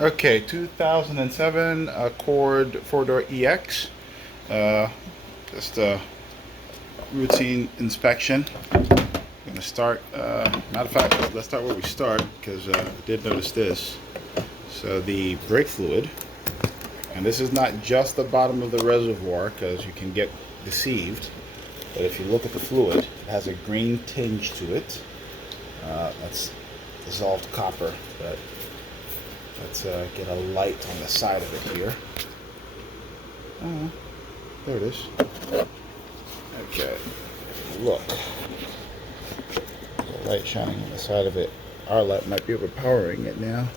Okay, 2007 Accord 4-door EX. Uh, just a routine inspection. I'm gonna start. Matter of fact, let's start where we start because I did notice this. So the brake fluid, and this is not just the bottom of the reservoir because you can get deceived. But if you look at the fluid, it has a green tinge to it. That's dissolved copper, but let's get a light on the side of it here. There it is. Okay, look. The light shining on the side of it. Our light might be overpowering it now.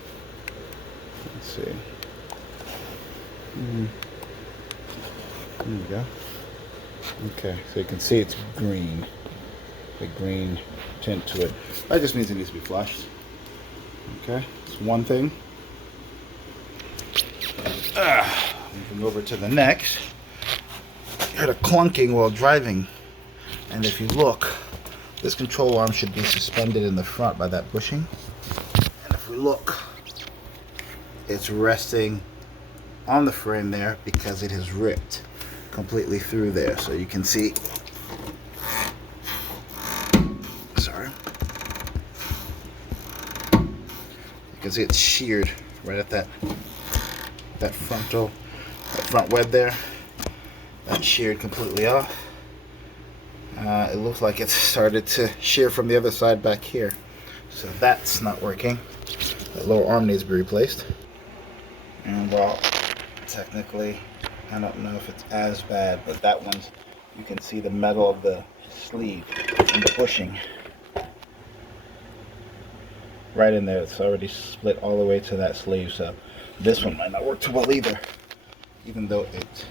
Let's see. There we go. Okay, so you can see it's green. The green tint to it. That just means it needs to be flushed. Okay, it's one thing. Moving over to the next. You heard a clunking while driving, and if you look, this control arm should be suspended in the front by that bushing. And if we look, it's resting on the frame there because it has ripped completely through there. So you can see, sorry, you can see it's sheared right at that front web there. That's sheared completely off. It looks like it's started to shear from the other side back here. So that's not working. That lower arm needs to be replaced. And well, technically, I don't know if it's as bad, but that one's, you can see the metal of the sleeve and the bushing right in there. It's already split all the way to that sleeve, so this one might not work too well either, even though it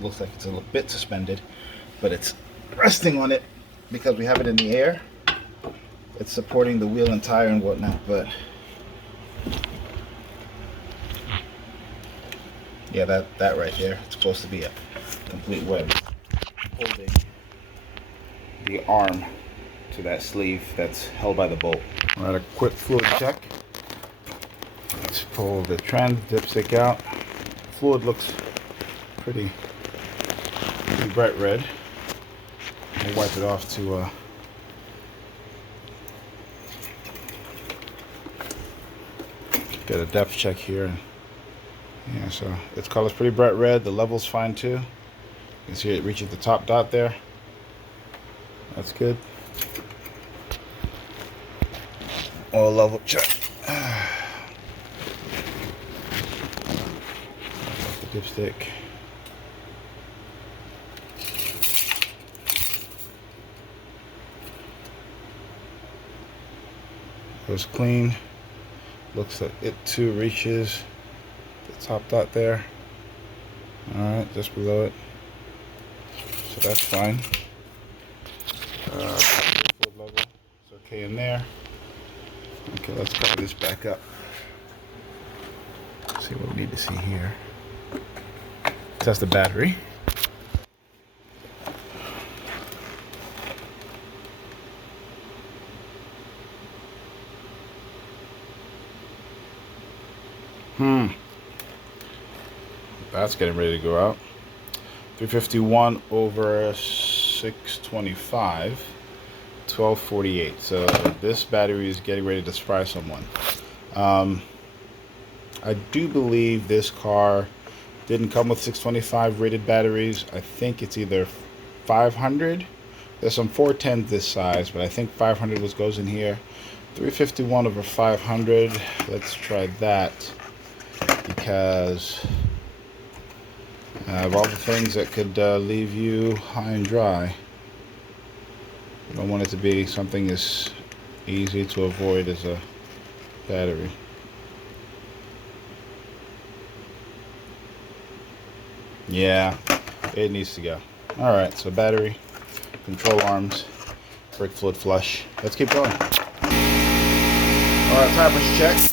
looks like it's a little bit suspended, but it's resting on it because we have it in the air. It's supporting the wheel and tire and whatnot, but yeah, that right there, it's supposed to be a complete web holding the arm to that sleeve that's held by the bolt. We're at a quick fluid check. Let's pull the trend dipstick out. Fluid looks pretty bright red. We'll wipe it off to get a depth check here. Yeah, so its color's pretty bright red. The level's fine too. You can see it reaches the top dot there. That's good. Oil level check. The dipstick. Goes clean. Looks like it too reaches the top dot there. Alright, just below it. So that's fine. Fluid level is okay in there. Okay, let's cover this back up. See what we need to see here. Test the battery. That's getting ready to go out. 351 over 625, 1248. So this battery is getting ready to surprise someone. I do believe this car didn't come with 625 rated batteries. I think it's either 500. There's some 410s this size, but I think 500 goes in here. 351 over 500. Let's try that because of all the things that could leave you high and dry. You don't want it to be something as easy to avoid as a battery. Yeah, it needs to go. Alright, so battery, control arms, brake fluid flush. Let's keep going. Alright, tire pressure check.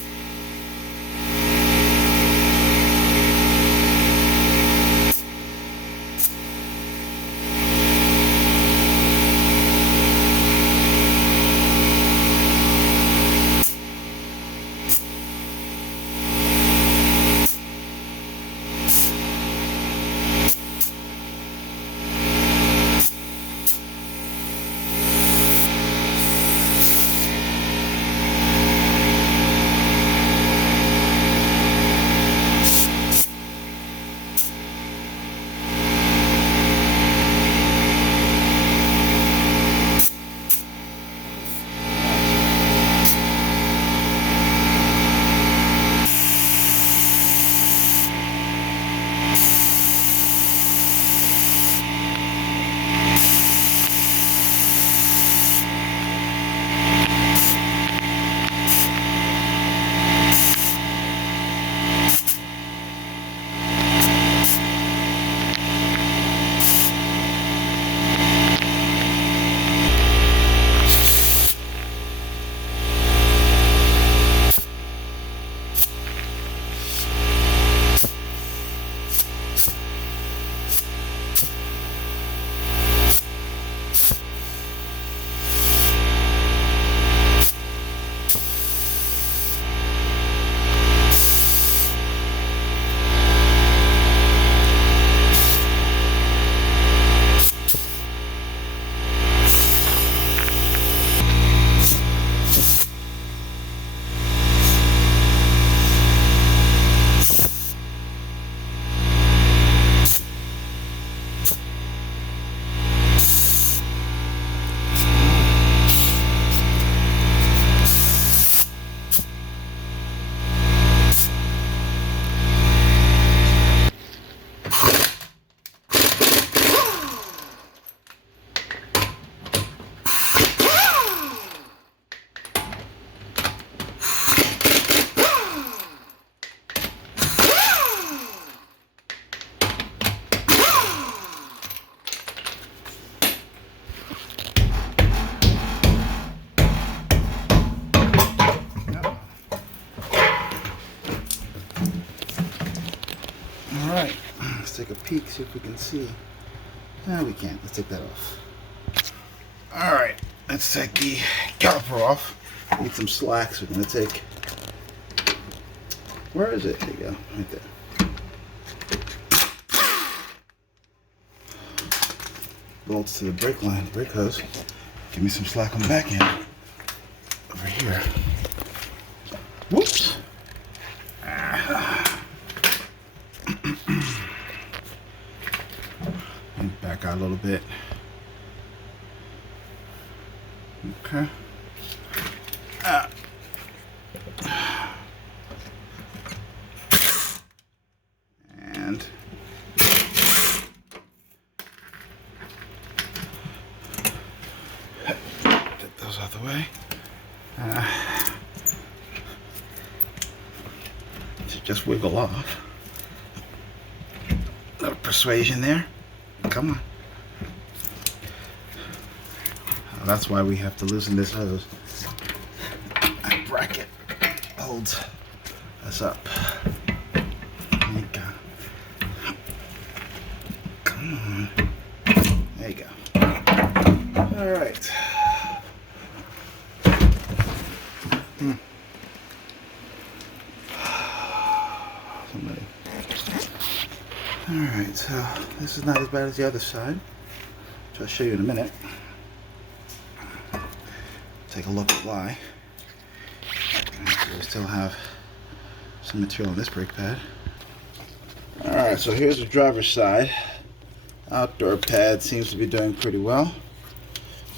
Alright, let's take a peek, see if we can see. No, we can't. Let's take that off. Alright, let's take the caliper off. Need some slack, so we're going to take... Where is it? There you go, right there. Bolts to the brake line, brake hose. Give me some slack on the back end. Over here. Whoops. And back out a little bit. Okay. And get those out the way. Just wiggle off. A little persuasion there. Come on. That's why we have to loosen this hose. That bracket holds us up. There you go. Come on. There you go. All right. Alright, so this is not as bad as the other side, which I'll show you in a minute. Take a look at why. So we still have some material on this brake pad. Alright, so here's the driver's side. Outdoor pad seems to be doing pretty well.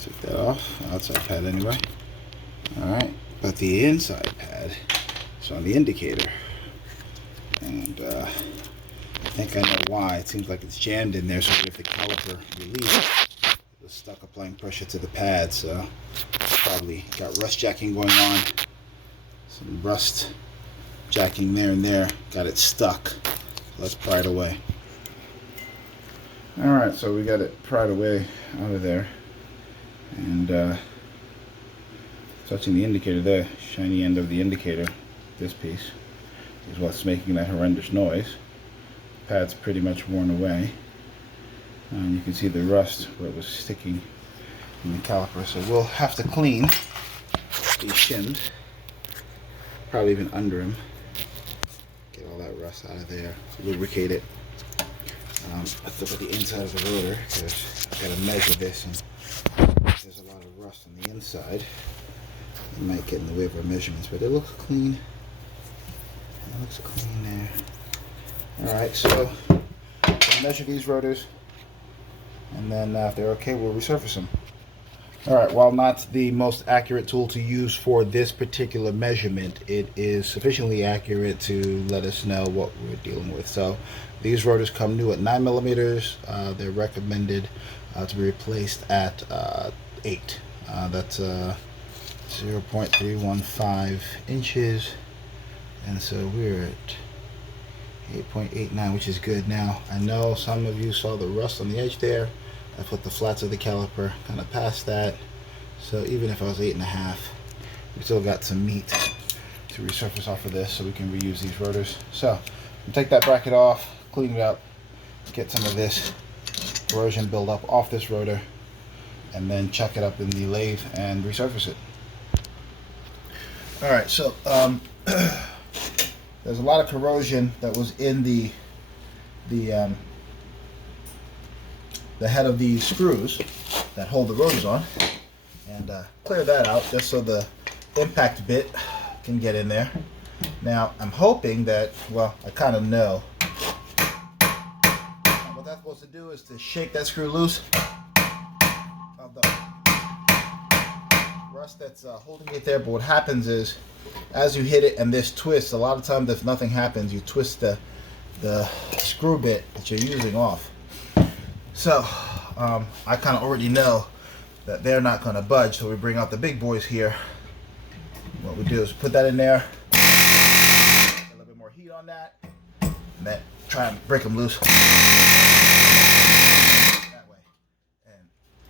Take that off. Outside pad anyway. Alright, but the inside pad is on the indicator. And I think I know why. It seems like it's jammed in there, so if the caliper released, it was stuck applying pressure to the pad, so probably got rust jacking going on. Some rust jacking there and there, got it stuck. So let's pry it away. Alright, so we got it pried away out of there. And touching the indicator there, shiny end of the indicator, this piece, is what's making that horrendous noise. Pad's pretty much worn away, and you can see the rust where it was sticking in the caliper, so we'll have to clean these shims, probably even under them, get all that rust out of there, lubricate it. Let's look at the inside of the rotor, because I've got to measure this, and there's a lot of rust on the inside. It might get in the way of our measurements, but it looks clean. It looks clean there. Alright, so we'll measure these rotors, and then if they're okay, we'll resurface them. Alright, while not the most accurate tool to use for this particular measurement, it is sufficiently accurate to let us know what we're dealing with. So these rotors come new at 9mm. They're recommended to be replaced at 8. That's 0.315 inches, and so we're at 8.89, which is good. Now, I know some of you saw the rust on the edge there. I put the flats of the caliper kind of past that. So even if I was 8.5, we still got some meat to resurface off of this so we can reuse these rotors. So, we'll take that bracket off, clean it up, get some of this corrosion buildup off this rotor, and then chuck it up in the lathe and resurface it. Alright, so there's a lot of corrosion that was in the head of these screws that hold the rotors on, and clear that out just so the impact bit can get in there. Now I'm hoping that, well, I kind of know what that's supposed to do is to shake that screw loose of the rust that's holding it there. But what happens is, as you hit it and this twists, a lot of times if nothing happens, you twist the screw bit that you're using off. So I kind of already know that they're not going to budge, so we bring out the big boys here. What we do is put that in there, a little bit more heat on that, and then try and break them loose that way.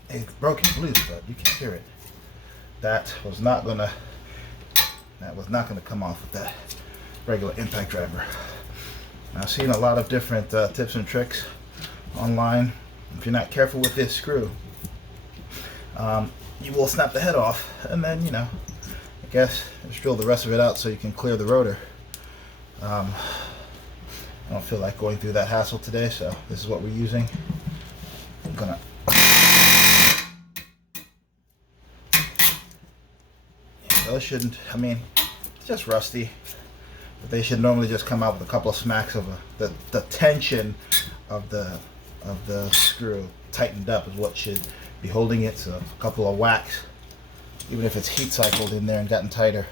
And it broke it loose, but you can hear it. That was not gonna come off with that regular impact driver. I've seen a lot of different tips and tricks online. If you're not careful with this screw, you will snap the head off, and then, I guess just drill the rest of it out so you can clear the rotor. I don't feel like going through that hassle today, so this is what we're using. I'm gonna those shouldn't, it's just rusty, but they should normally just come out with a couple of smacks of the tension of the screw tightened up is what should be holding it. So a couple of whacks, even if it's heat cycled in there and gotten tighter,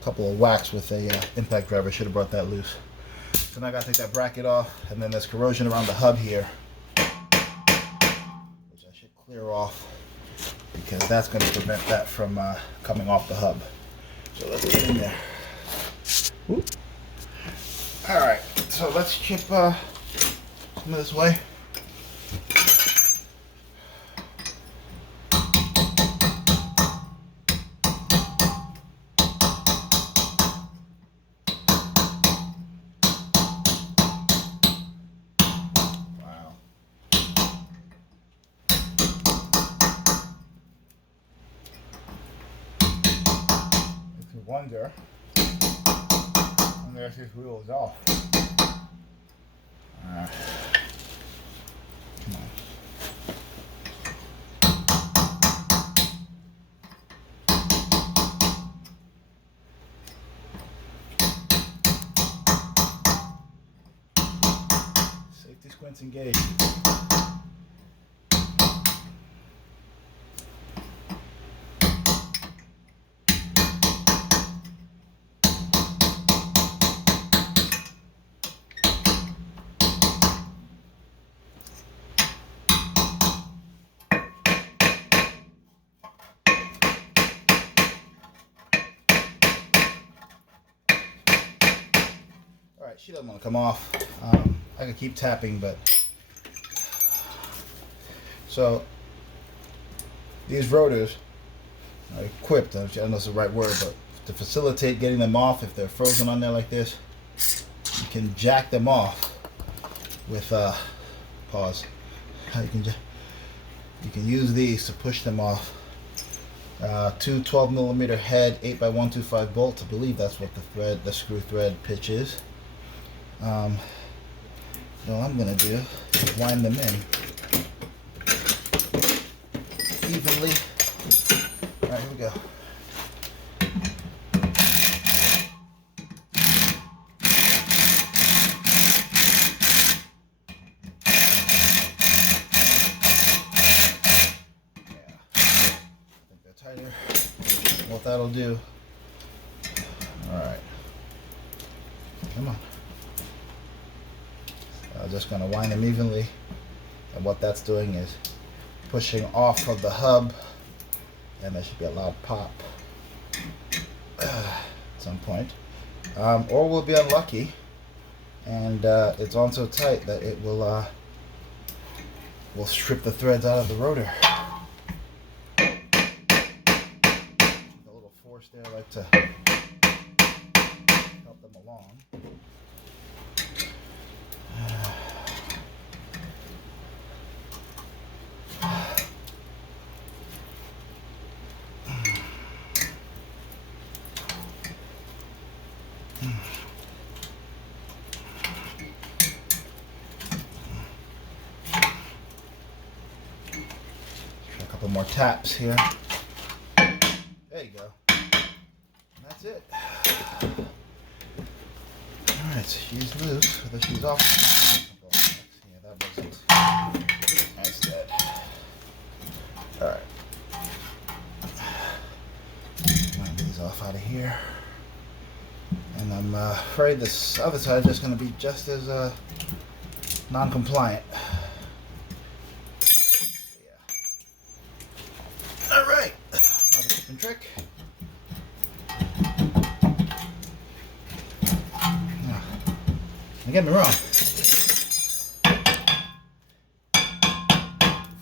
a couple of whacks with a impact driver should have brought that loose. So now I gotta take that bracket off, and then there's corrosion around the hub here, which I should clear off, because that's going to prevent that from coming off the hub. So let's get in there. Whoop. All right, so let's chip some of this way. Wonder, and there's his wheels off. Come on. Safety squints engaged. Alright, she doesn't want to come off. I could keep tapping, but... So, these rotors are equipped, I don't know if it's the right word, but to facilitate getting them off, if they're frozen on there like this, you can jack them off with, pause. You can use these to push them off. Two 12mm head 8x125 bolts. I believe that's what the screw thread pitch is. All I'm gonna do is wind them in evenly. All right, here we go. Tighter. What that'll do. Alright. Come on. I'm just going to wind them evenly. And what that's doing is pushing off of the hub. And there should be a loud pop at some point. Or we'll be unlucky. And it's on so tight that it will strip the threads out of the rotor. Force there, I like to help them along. Try a couple more taps here. There you go. That's it. Alright, so she's loose, whether she's off. Yeah, that wasn't. That's dead. Alright. Wind these off out of here. And I'm afraid this other side is just going to be just as non-compliant. Yeah. Alright. Another tip and trick. Don't get me wrong.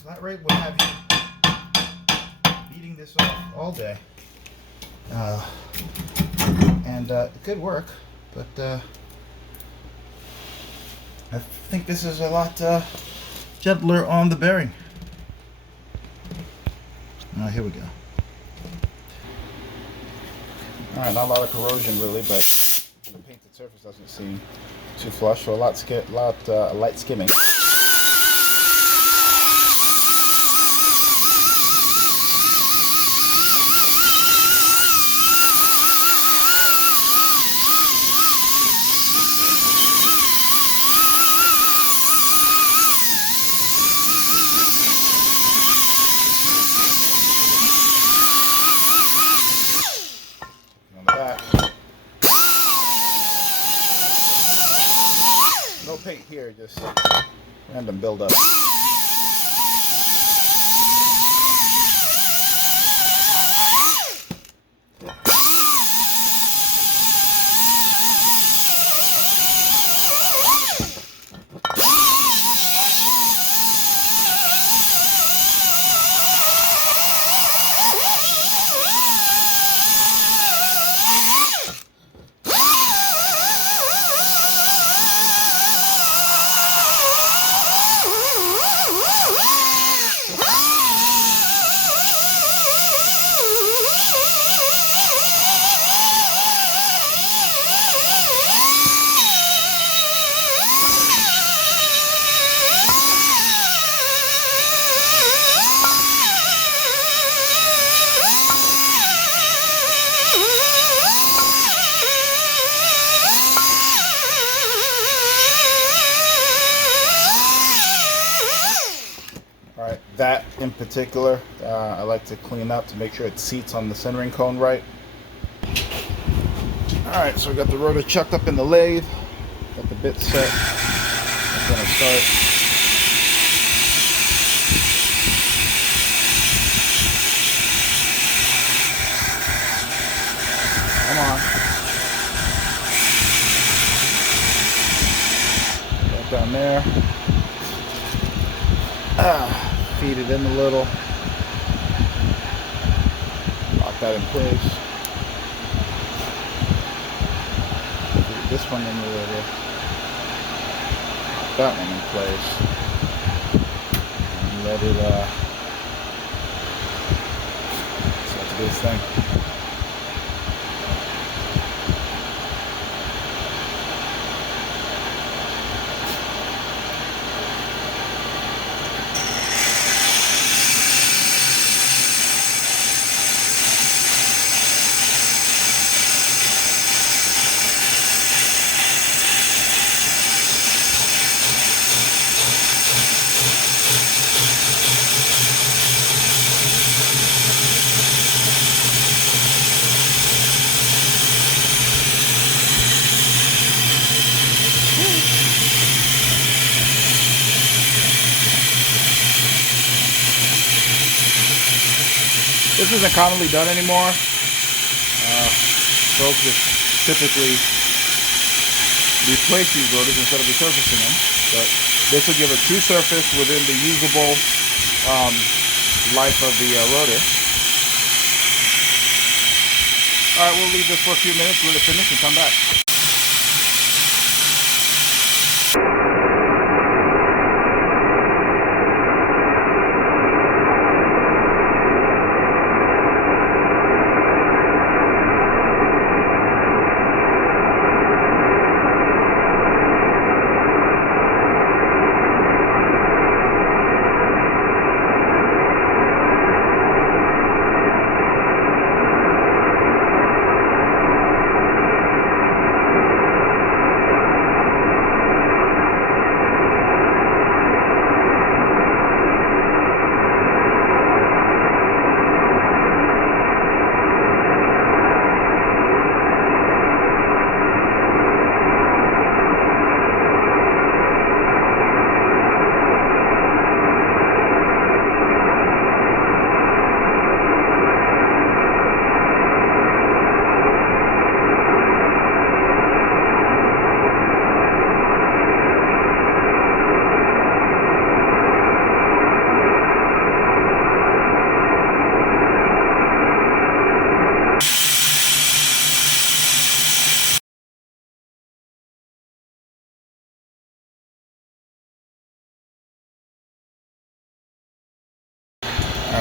Flat rate would have you beating this off all day. And it could work, but I think this is a lot gentler on the bearing. Here we go. Alright, not a lot of corrosion really, but the painted surface doesn't seem too flush, so a lot light skimming. On the back. No paint here, just random buildup. Alright, that in particular, I like to clean up to make sure it seats on the centering cone right. Alright, so we got the rotor chucked up in the lathe, got the bit set. I'm going to start. Come on. Right down there. Feed it in a little. Lock that in place. Feed this one in a little. Lock that one in place. And let it start to do its thing. This isn't commonly done anymore. Folks just typically replace these rotors instead of resurfacing them. But this will give a true surface within the usable life of the rotor. Alright, we'll leave this for a few minutes, let it finish, and come back.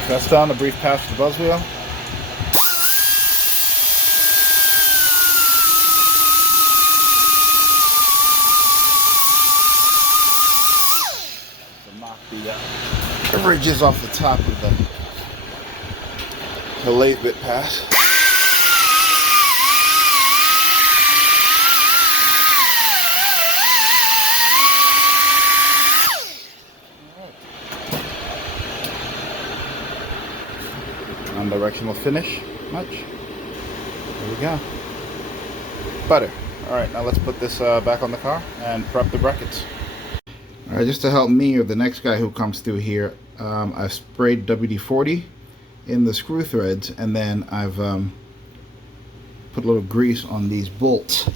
After that's done, a brief pass to the buzz wheel. To knock the ridges off the top of the late bit pass. Non-directional finish, much. There we go. Butter. Alright, now let's put this back on the car and prep the brackets. Alright, just to help me or the next guy who comes through here, I've sprayed WD-40 in the screw threads, and then I've put a little grease on these bolts.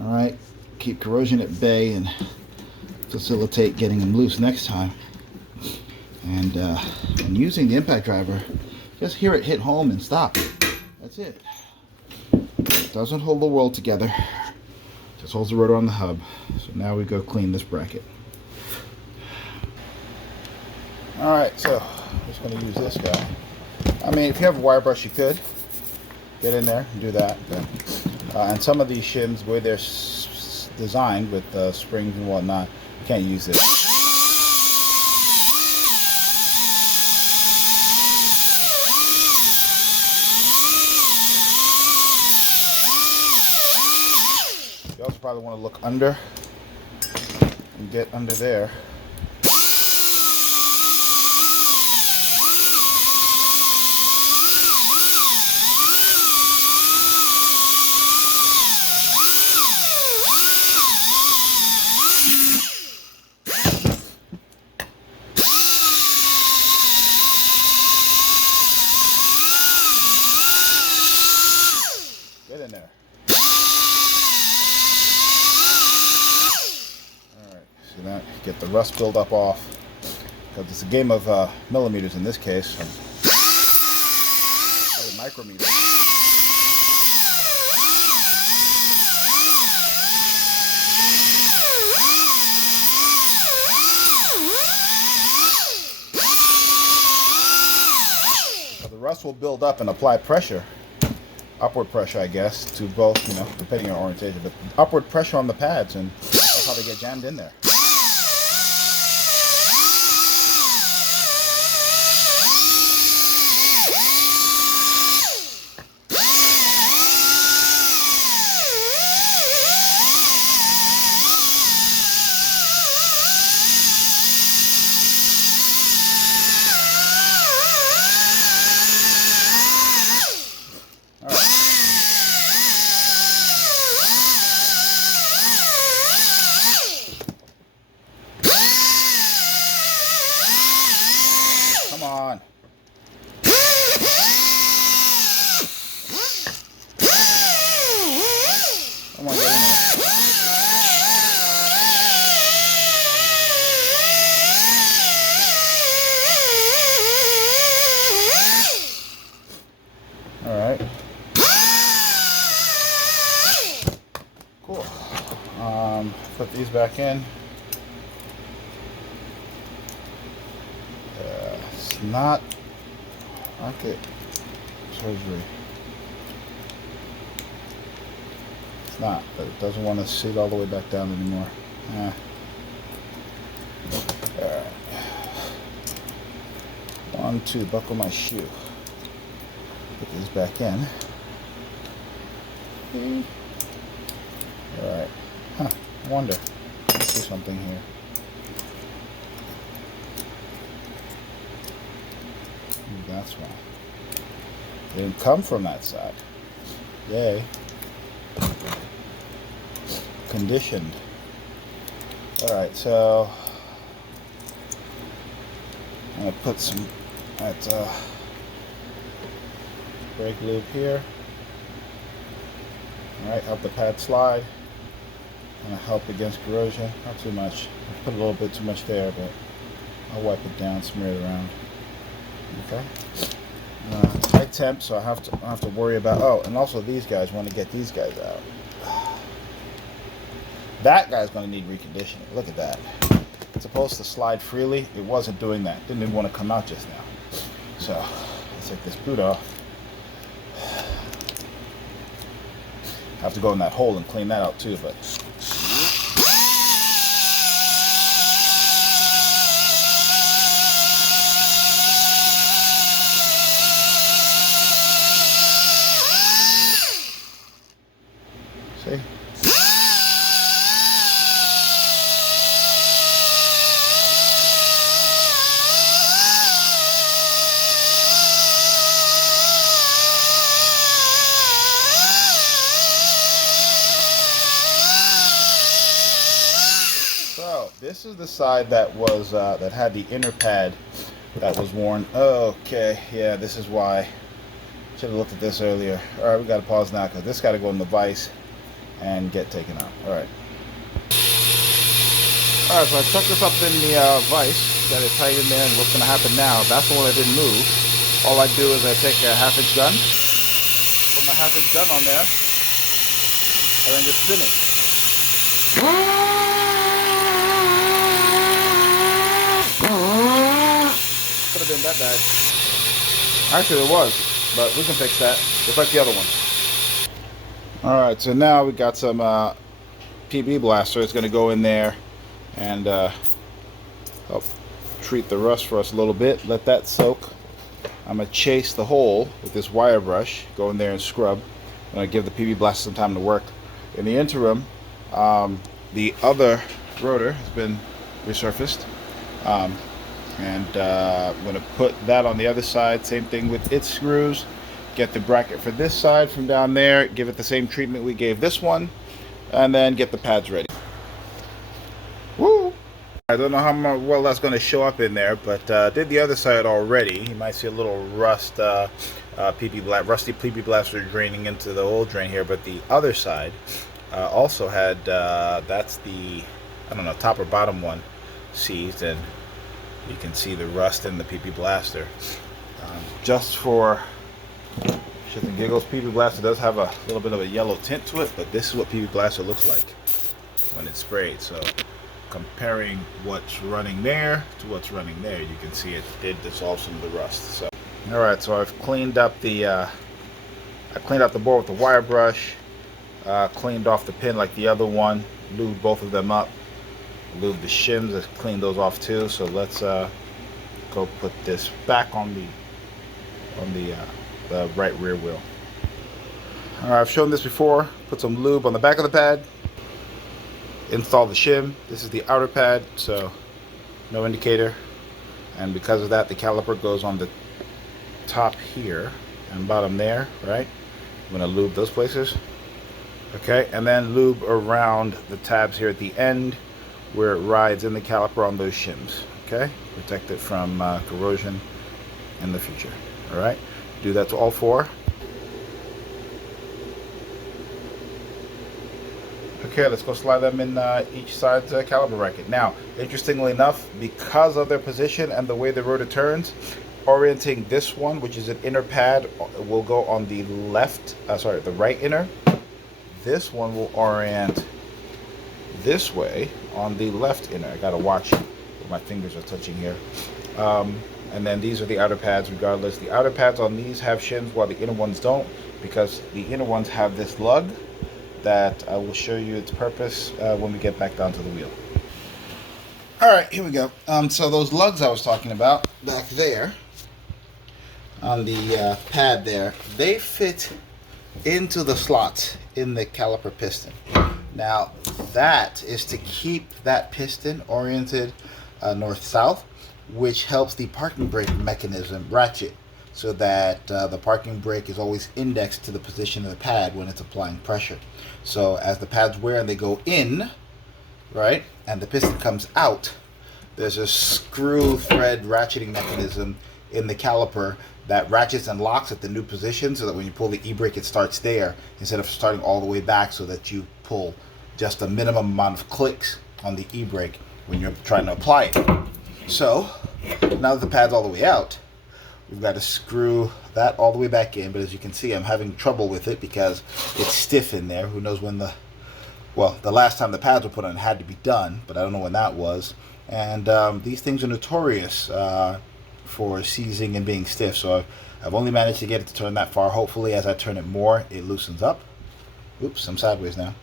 Alright, keep corrosion at bay and facilitate getting them loose next time. And when using the impact driver, just hear it hit home and stop. That's it. It doesn't hold the world together. Just holds the rotor on the hub. So now we go clean this bracket. Alright, so I'm just going to use this guy. I mean, if you have a wire brush, you could get in there and do that. But, and some of these shims, the way they're designed with springs and whatnot, you can't use this. You also probably want to look under and get under there. Get in there. So now get the rust buildup off, because it's a game of millimeters in this case. Micrometers. So the rust will build up and apply pressure, upward pressure, I guess, to both, you know, depending on orientation, but upward pressure on the pads, and that's how they get jammed in there. Come on. Come on, get in there. All right. Cool. Put these back in. It's not rocket surgery. It's not, but it doesn't want to sit all the way back down anymore. Alright. 1, 2, buckle my shoe. Put these back in. Alright. Huh. I wonder. Let's do something here. That's why. They didn't come from that side. Yay. Conditioned. Alright, so I'm going to put some brake lube here. Alright, help the pad slide. Going to help against corrosion. Not too much. I put a little bit too much there, but I'll wipe it down, smear it around. Okay. High temp, so I don't have to worry about. Oh, and also these guys, want to get these guys out. That guy's going to need reconditioning. Look at that. It's supposed to slide freely. It wasn't doing that. Didn't even want to come out just now. So let's take this boot off. I have to go in that hole and clean that out too, but see? So this is the side that was that had the inner pad that was worn. Okay, yeah, this is why. Should have looked at this earlier. All right, we got to pause now because this got to go in the vise and get taken out. All right. All right, so I chucked this up in the vise, got it tight in there, and what's going to happen now? That's the one I didn't move. All I do is I take a 1/2-inch gun, put my 1/2-inch gun on there, and then just spin it. Could have been that bad. Actually, it was, but we can fix that, just like the other one. All right, so now we got some PB blaster. It's going to go in there and help treat the rust for us a little bit. Let that soak. I'm going to chase the hole with this wire brush. Go in there and scrub. I'm going to give the PB blaster some time to work. In the interim, the other rotor has been resurfaced. And I'm going to put that on the other side. Same thing with its screws. Get the bracket for this side from down there. Give it the same treatment we gave this one. And then get the pads ready. Woo! I don't know how well that's going to show up in there, but did the other side already. You might see a little rust, rusty PB blaster draining into the old drain here. But the other side also had, that's the, I don't know, top or bottom one seized, and you can see the rust in the PB blaster. Just for shits and giggles, PB blaster does have a little bit of a yellow tint to it, but this is what PB blaster looks like when it's sprayed. So comparing what's running there to what's running there, you can see it did dissolve some of the rust. So all right, so I've cleaned up the board with the wire brush, cleaned off the pin like the other one, lubed both of them up, lubed the shims, let's clean those off too. So let's go put this back on the right rear wheel. All right, I've shown this before. Put some lube on the back of the pad, install the shim. This is the outer pad, so no indicator, and because of that the caliper goes on the top here and bottom there, right? I'm going to lube those places, okay, and then lube around the tabs here at the end where it rides in the caliper on those shims, okay? Protect it from corrosion in the future. All right, do that to all four. Okay, let's go slide them in each side's caliper bracket. Now, interestingly enough, because of their position and the way the rotor turns, orienting this one, which is an inner pad, will go on the left, the right inner. This one will orient this way on the left inner. I gotta watch where my fingers are touching here. And then these are the outer pads regardless. The outer pads on these have shims while the inner ones don't, because the inner ones have this lug that I will show you its purpose when we get back down to the wheel. Alright, here we go. So those lugs I was talking about back there on the pad there, they fit into the slots in the caliper piston. Now that is to keep that piston oriented north-south, which helps the parking brake mechanism ratchet so that the parking brake is always indexed to the position of the pad when it's applying pressure. So as the pads wear and they go in, right, and the piston comes out, there's a screw thread ratcheting mechanism in the caliper that ratchets and locks at the new position so that when you pull the e-brake it starts there instead of starting all the way back, so that you pull just a minimum amount of clicks on the e-brake when you're trying to apply it. So now that the pad's all the way out, we've got to screw that all the way back in, but as you can see I'm having trouble with it because it's stiff in there. Who knows when the last time the pads were put on had to be done, but I don't know when that was. And these things are notorious for seizing and being stiff. So I've only managed to get it to turn that far. Hopefully as I turn it more, it loosens up. Oops, I'm sideways now.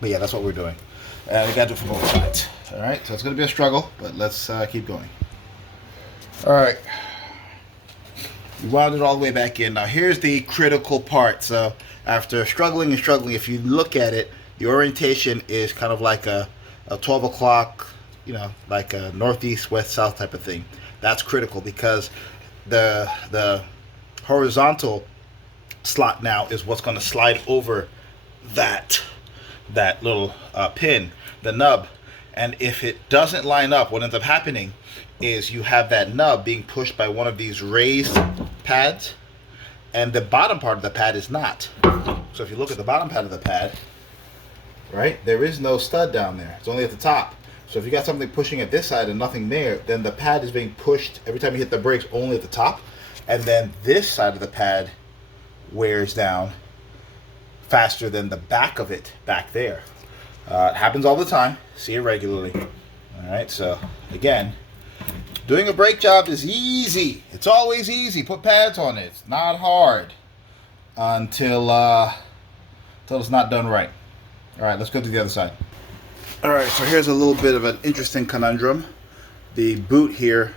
But yeah, that's what we're doing. And we got to do it from both sides. All right, so it's going to be a struggle, but let's keep going. All right. We wound it all the way back in. Now here's the critical part. So after struggling and struggling, if you look at it, the orientation is kind of like a 12 o'clock, you know, like a northeast, west, south type of thing. That's critical because the horizontal slot now is what's going to slide over that little pin, the nub. And if it doesn't line up, what ends up happening is you have that nub being pushed by one of these raised pads, and the bottom part of the pad is not. So if you look at the bottom pad of the pad, right, there is no stud down there. It's only at the top. So if you got something pushing at this side and nothing there, then the pad is being pushed every time you hit the brakes only at the top, and then this side of the pad wears down faster than the back of it back there. It happens all the time. See it regularly. All right, so again, doing a brake job is easy. It's always easy. Put pads on it. It's not hard until it's not done right. All right, let's go to the other side. All right, so here's a little bit of an interesting conundrum. The boot here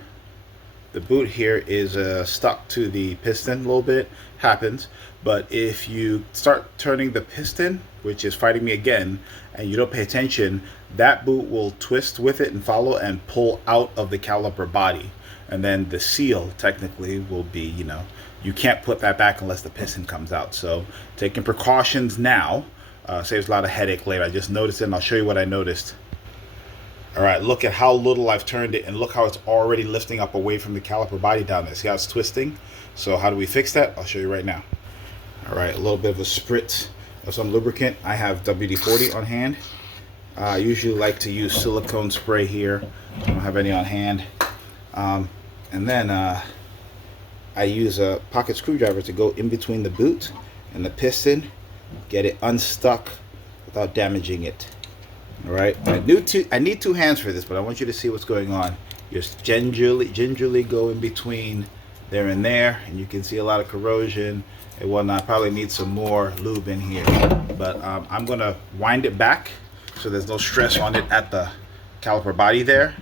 is stuck to the piston a little bit. Happens. But if you start turning the piston, which is fighting me again, and you don't pay attention, that boot will twist with it and follow and pull out of the caliper body. And then the seal technically will be, you know, you can't put that back unless the piston comes out. So taking precautions now saves a lot of headache later. I just noticed it, and I'll show you what I noticed. All right, look at how little I've turned it, and look how it's already lifting up away from the caliper body down there. See how it's twisting? So how do we fix that? I'll show you right now. All right, a little bit of a spritz of some lubricant. I have WD-40 on hand. I usually like to use silicone spray here. I don't have any on hand. And then I use a pocket screwdriver to go in between the boot and the piston, get it unstuck without damaging it. All right, I need two hands for this, but I want you to see what's going on. Just gingerly go in between there and there, and you can see a lot of corrosion and whatnot. Probably need some more lube in here, but I'm gonna wind it back so there's no stress on it at the caliper body there,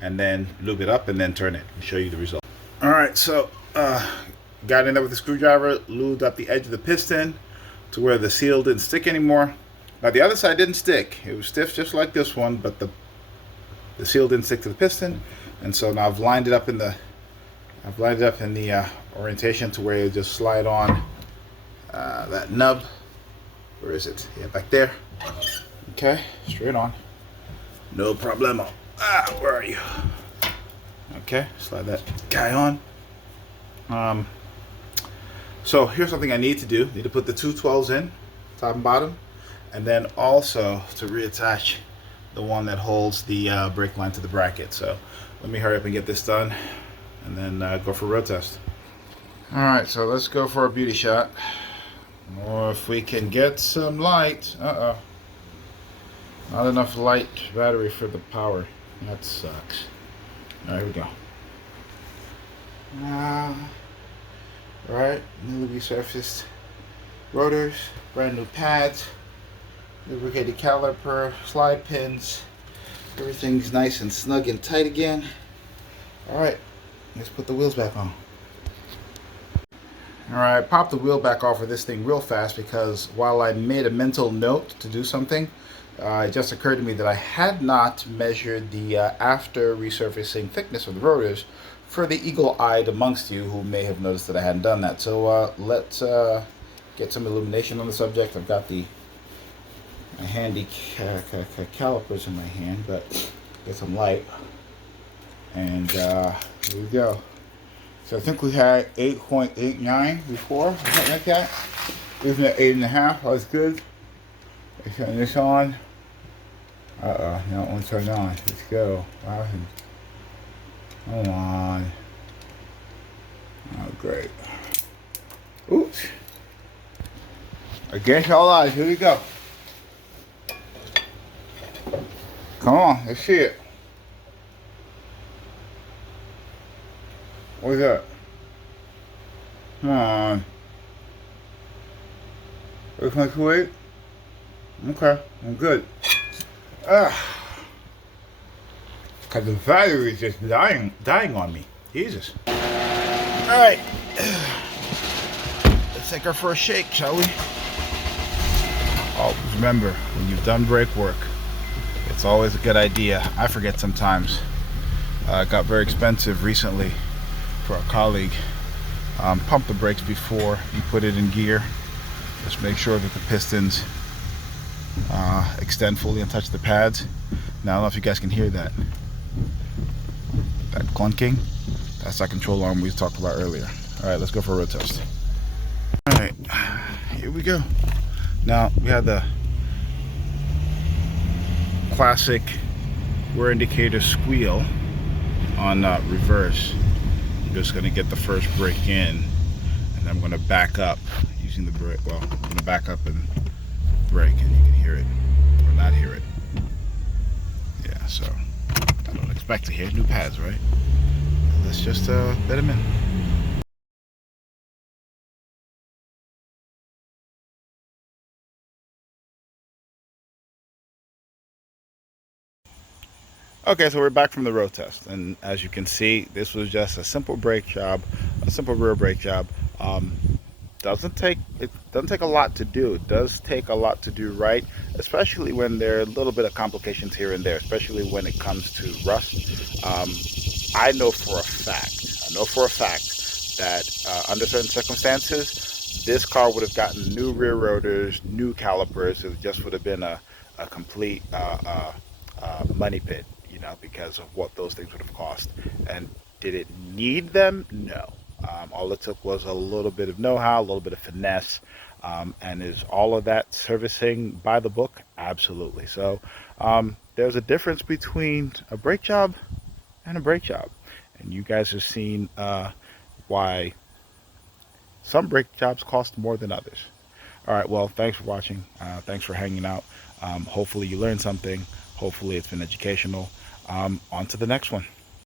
and then lube it up and then turn it and show you the result. All right, so got in there with the screwdriver, lubed up the edge of the piston to where the seal didn't stick anymore. Now the other side didn't stick. It was stiff just like this one, but the seal didn't stick to the piston, and so now I've lined it up in the orientation to where it just slide on that nub. Where is it? Yeah, back there. Okay, straight on. No problemo. Where are you? Okay, slide that guy on. So here's something I need to do. Need to put the 212s in, top and bottom, and then also to reattach the one that holds the brake line to the bracket. So let me hurry up and get this done, and then go for a road test. All right, so let's go for a beauty shot, or if we can get some light. Not enough light battery for the power. That sucks. All right, here we go. Right, newly resurfaced rotors, brand new pads, lubricated caliper, slide pins. Everything's nice and snug and tight again. All right, let's put the wheels back on. All right, pop the wheel back off of this thing real fast, because while I made a mental note to do something, it just occurred to me that I had not measured the after resurfacing thickness of the rotors for the eagle-eyed amongst you who may have noticed that I hadn't done that. So let's get some illumination on the subject. I've got my handy calipers in my hand, but get some light. And here we go. So I think we had 8.89 before, something like that. Even at 8.5, that was good. Let's turn this on. No, it won't turn on. Let's go. Wow. Come on. Oh, great. Oops. Against all odds, here we go. Come on, let's see it. What's that? Come on. It's my sweet? Okay, I'm good. Because the battery is just dying on me. Jesus. Alright. Let's take our first shake, shall we? Always remember, when you've done brake work, it's always a good idea. I forget sometimes. It got very expensive recently for a colleague. Pump the brakes before you put it in gear. Just make sure that the pistons extend fully and touch the pads. Now, I don't know if you guys can hear that. That clunking. That's that control arm we talked about earlier. Alright, let's go for a road test. Alright, here we go. Now, we have the classic rear indicator squeal on reverse. I'm just going to get the first brake in, and I'm going to back up using the brake. Well, I'm going to back up and brake, and you can hear it or not hear it. Yeah, so I don't expect to hear new pads, right? Let's just let them in. Okay, so we're back from the road test, and as you can see, this was just a simple brake job, a simple rear brake job. Doesn't take a lot to do. It does take a lot to do right, especially when there are a little bit of complications here and there, especially when it comes to rust. I know for a fact that under certain circumstances, this car would have gotten new rear rotors, new calipers. It just would have been a complete money pit, you know, because of what those things would have cost. And did it need them? No. All it took was a little bit of know-how, a little bit of finesse, and is all of that servicing by the book? Absolutely. So there's a difference between a brake job and a brake job, and you guys have seen why some brake jobs cost more than others. All right, well, thanks for watching. Thanks for hanging out. Hopefully you learned something. Hopefully it's been educational. On to the next one.